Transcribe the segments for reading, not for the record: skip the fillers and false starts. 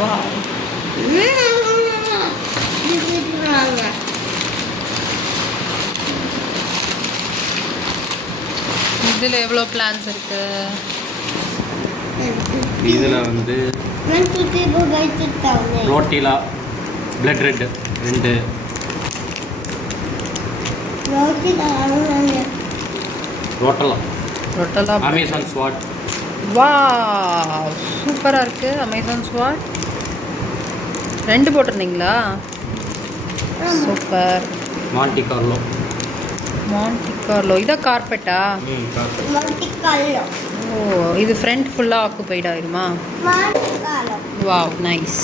Wow. இதில் எவ்வளோ plans இருக்கு? இதில் வந்து ரோட்டிலா பிளட் ரெட் 2, ரோட்டலா அமேசான் ஸ்வாட். வாவ், சூப்பராக இருக்குது. அமேசான் ஸ்வாட் 2 போட்டிருந்தீங்களா? சூப்பர். Monte Carlo. இதான் கார்பெட்டா? ஓ, இது ஃப்ரண்ட் ஃபுல்லாக ஆக்குபைட் ஆகிடுமா? Wow, nice.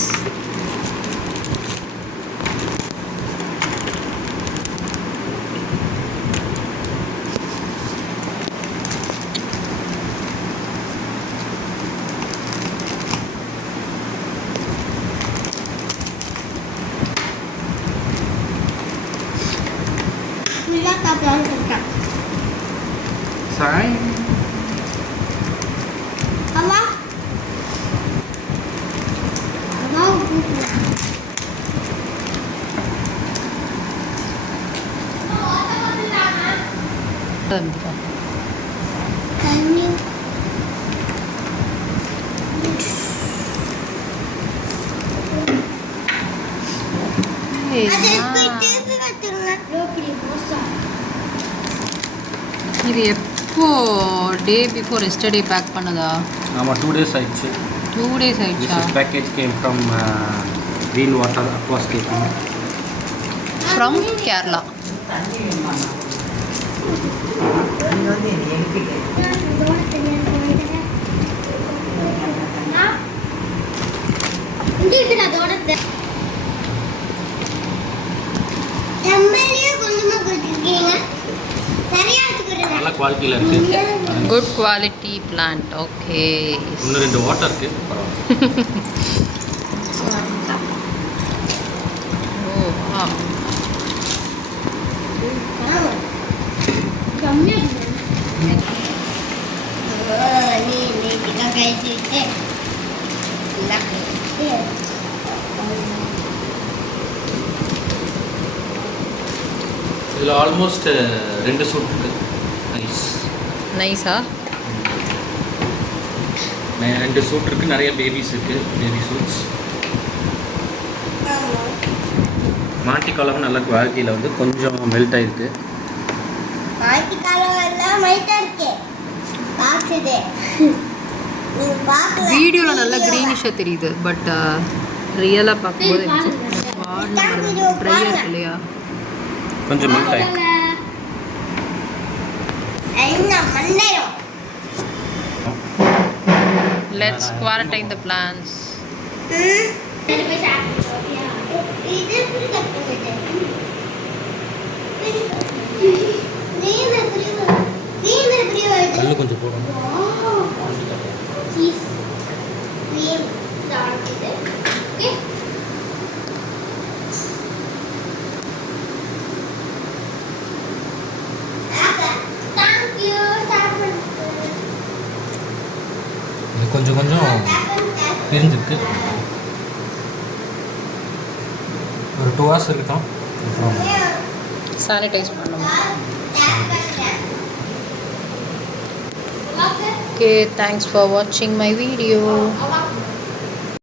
சாய் இது எப்போ டே பிஃபோர் எஸ்டர்டே பேக் பண்ணதா? ஆமாம், 2 days ஆயிடுச்சு. 2 days This ஆயிடுச்சா? is package came from Green Water Aquascaping. From Kerala. நல்ல குவாலிட்டியில் இருக்குது. Good quality plant. Okay. 1-2 water இருக்குது. ஓ, ஆ. இதில் ஆல்மோஸ்ட் 2 சூட் இருக்குது. நைஸா? 2 சூட் இருக்குது. நிறைய பேபிஸ் இருக்குது. Baby suits. மாட்டி காலம் நல்ல குவாலிட்டியில் வந்து கொஞ்சம் மெல்ட் ஆகிருக்கு. வீடியோவில் நல்லா க்ரீனிஷாக தெரியுது, பட் ரியலாக பார்க்கும்போது ட்ரையாக இருக்கு இல்லையா? கொஞ்சம் மெல்ட் ஆகிருக்கு. Let's quarantine the plants. கல் கொஞ்சம் போடணும். இது கொஞ்சம் கொஞ்சம் பிரிஞ்சிருக்கு. ஒரு 2 hours இருக்கட்டும். அப்புறம் சானிடைஸ் பண்ணணும். Okay, thanks for watching my video.